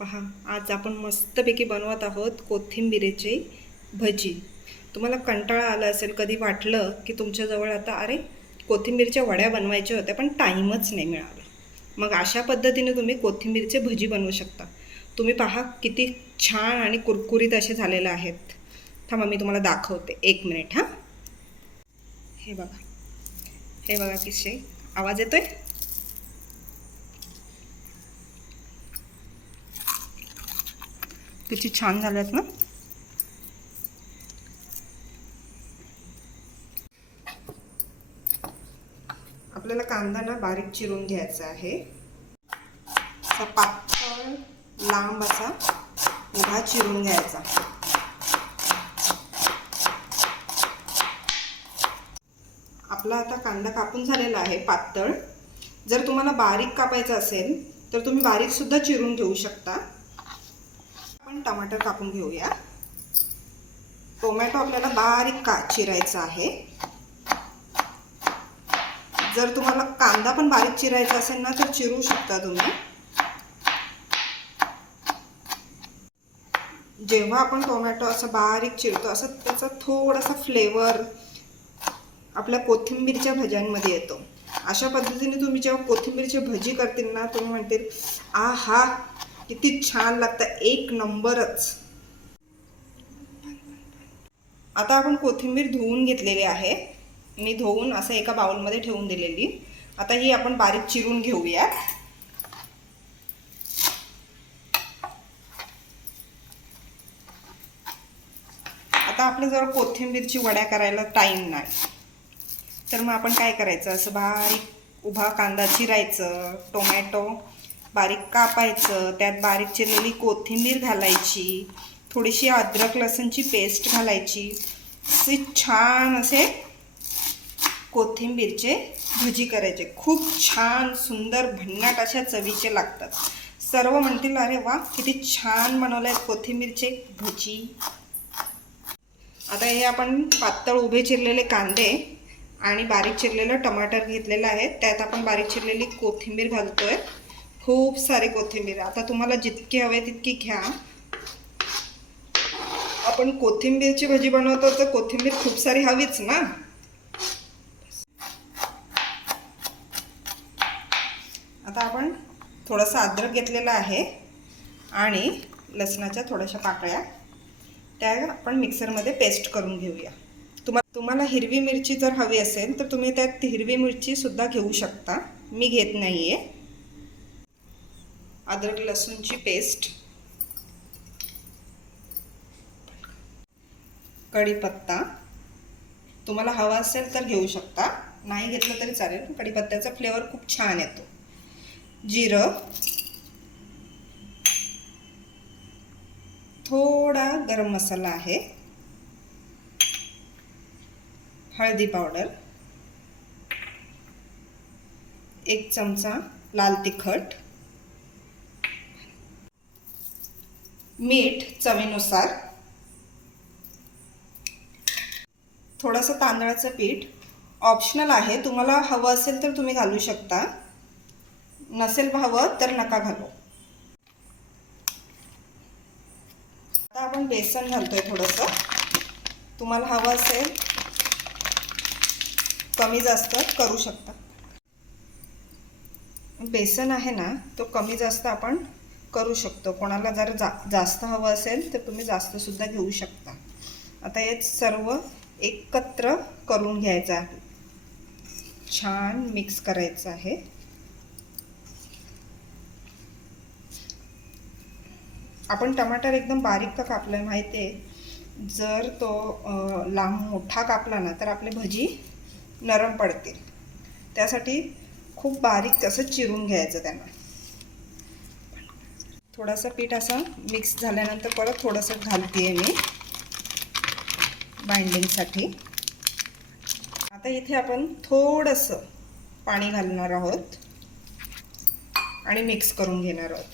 पहा आज आपण मस्तपैकी बनवत आहोत कोथिंबिरीची भजी. तुम्हाला कंटाळा आला असेल कधी वाटलं की तुमच्याजवळ आता अरे कोथिंबीरच्या वड्या बनवायच्या होत्या पण टाईमच नाही मिळाला. मग अशा पद्धतीने तुम्ही कोथिंबीरचे भजी बनवू शकता. तुम्ही पहा किती छान आणि कुरकुरीत असे झालेले आहेत. थांबा मी तुम्हाला दाखवते. एक मिनिट हां. हे बघा. हे बघा किसे आवाज येतो आहे किती छान झाल्यात ना? आपल्याला कांदा ना बारीक चिरून घ्यायचा आहे. असा पातळ लांब असा उभा चिरून घ्यायचा. आपला आता कांदा कापून झालेला आहे पातळ. जर तुम्हाला बारीक कापायचा असेल तर तुम्ही बारीकसुद्धा चिरून घेऊ शकता. आपण टमाटर कापून घेऊया. टोमॅटो आपल्याला बारीक का चिरायचा आहे. जर तुम्हाला कांदा पण बारीक चिरायचा असेल ना तर चिरू शकता तुम्ही. जेव्हा आपण टोमॅटो असं बारीक चिरतो असं त्याचा थोडासा फ्लेवर आपल्या कोथिंबीरच्या भज्यांमध्ये येतो. अशा पद्धतीने तुम्ही जेव्हा कोथिंबीरची भजी करतील ना तुम्ही म्हणतील आ हा किती छान लागतं. एक नंबरच. आता आपण कोथिंबीर धुवून घेतलेली आहे. मी धुवून असं एका बाउलमध्ये ठेवून दिलेली. आता ही आपण बारीक चिरून घेऊयात. आता आपल्याजवळ कोथिंबीरची वड्या करायला टाईम नाही तर मग आपण काय करायचं? असं बारीक उभा कांदा चिरायचं टोमॅटो बारीक कापायचं त्यात बारीक चिरलेली कोथिंबीर घालायची थोडीशी अद्रक लसणची पेस्ट घालायची. असे छान असे कोथिंबीरचे भजी करायचे. खूप छान सुंदर भन्नाट अशा चवीचे लागतात. सर्व म्हणतील अरे वा किती छान बनवले आहेत कोथिंबीरचे भजी. आता हे आपण पातळ उभे चिरलेले कांदे आणि बारीक चिरलेलं टमाटर घेतलेलं आहे. त्यात आपण बारीक चिरलेली कोथिंबीर घालतो आहे खूप सारी कोथिंबीर. आता तुम्हाला जितकी हवे तितकी घ्या. आपण कोथिंबीरची भजी बनवतो तर कोथिंबीर खूप सारी हवीच ना? आता आपण थोडंसं अद्रक घेतलेलं आहे आणि लसणाच्या थोड्याशा पाकळ्या. त्या आपण मिक्सरमध्ये पेस्ट करून घेऊया. तुम्हा तुम्हाला हिरवी मिरची जर हवी असेल तर तुम्ही त्यात हिरवी मिरचीसुद्धा घेऊ शकता. मी घेत नाही आहे अद्रक लसूणची पेस्ट कढीपत्ता. तुम्हाला हवा असेल तर घेऊ शकता. नाही घेतलं तरी चालेल कढीपत्त्याचा फ्लेवर खूप छान येतो. जिरं. थोडा गरम मसाला आहे. हळदी पावडर. एक चमचा लाल तिखट. मीठ चवीनुसार. थोडंसं तांदळाचं पीठ. ऑप्शनल आहे. तुम्हाला हवं असेल तर तुम्ही घालू शकता. नसेल हवं तर नका घालू. आता आपण बेसन घालतोय थोडंसं. तुम्हाला हवं असेल कमी जास्त करू शकता. बेसन आहे ना तो कमी जास्त आपण करू शकतो. कोणाला जर जा जास्त हवं असेल तर तुम्ही जास्तसुद्धा घेऊ शकता. आता हे सर्व एकत्र करून घ्यायचं आहे. छान मिक्स करायचं आहे. आपण टमाटर एकदम बारीक का कापला आहे माहिती आहे. जर तो लांब मोठा कापला ना तर आपली भजी नरम पडतील. त्यासाठी खूप बारीक तसं चिरून घ्यायचं त्यांना. थोडासा पीठ असं मिक्स झाल्यानंतर परत थोडंसं घालते आहे मी बाइंडिंगसाठी. आता इथे आपण थोडंसं पाणी घालणार आहोत आणि मिक्स करून घेणार आहोत.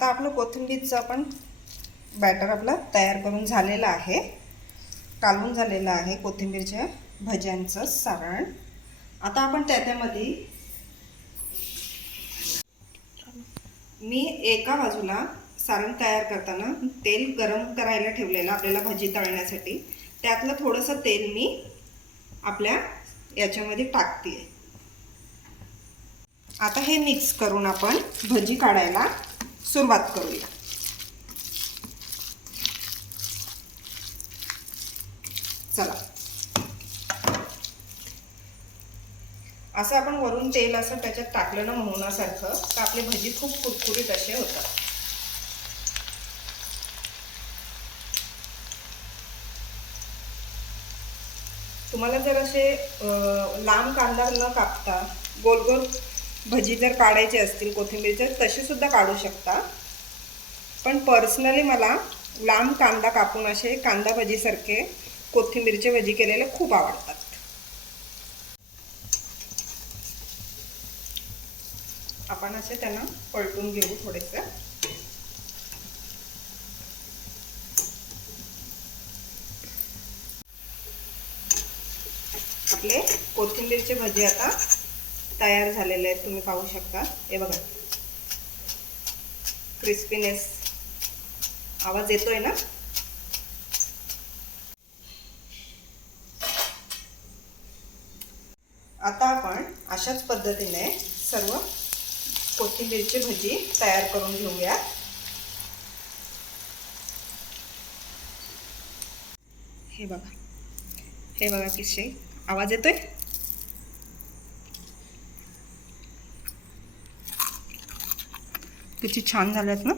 आता आपलं कोथिंबीरचं आपण बॅटर आपलं तयार करून झालेलं आहे. कालवून झालेलं आहे कोथिंबीरच्या भज्यांचं सारण. आता आपण त्याच्यामध्ये मी एका बाजूला सारण तयार करताना तेल गरम करायला ठेवलेलं आपल्याला भजी तळण्यासाठी. त्यातलं थोडंसं तेल मी आपल्या याच्यामध्ये टाकते आता हे मिक्स करून आपण भजी काढायला सुरुवात करूया. चला. असं आपण वरून तेल असं त्याच्यात टाकलं ना मोहनासारखं तर आपली भजी खूप कुरकुरीत असे होतात. तुम्हाला जर असे लांब कांदा न कापता गोल गोल भजी जर काढायचे असतील कोथिंबीरचे तसे सुद्धा काढू शकता. पण पर्सनली मला लांब कांदा कापून असे कांदा भजीसारखे कोथिंबीरचे भजी केलेले खूप आवडतात. आपण असे त्यांना पलटून घेऊ थोडेसे. आपले कोथिंबीरचे भजी आता तयार झालेले आहेत तुम्ही पाहू शकता. हे बघा. क्रिस्पीनेस आवाज येतोय ना? आता आपण अशाच पद्धतीने सर्व कोथिंबीरची भजी तयार करून घेऊया हे बघा. हे बघा किशे. आवाज येतोय? किती छान झाल्यात ना.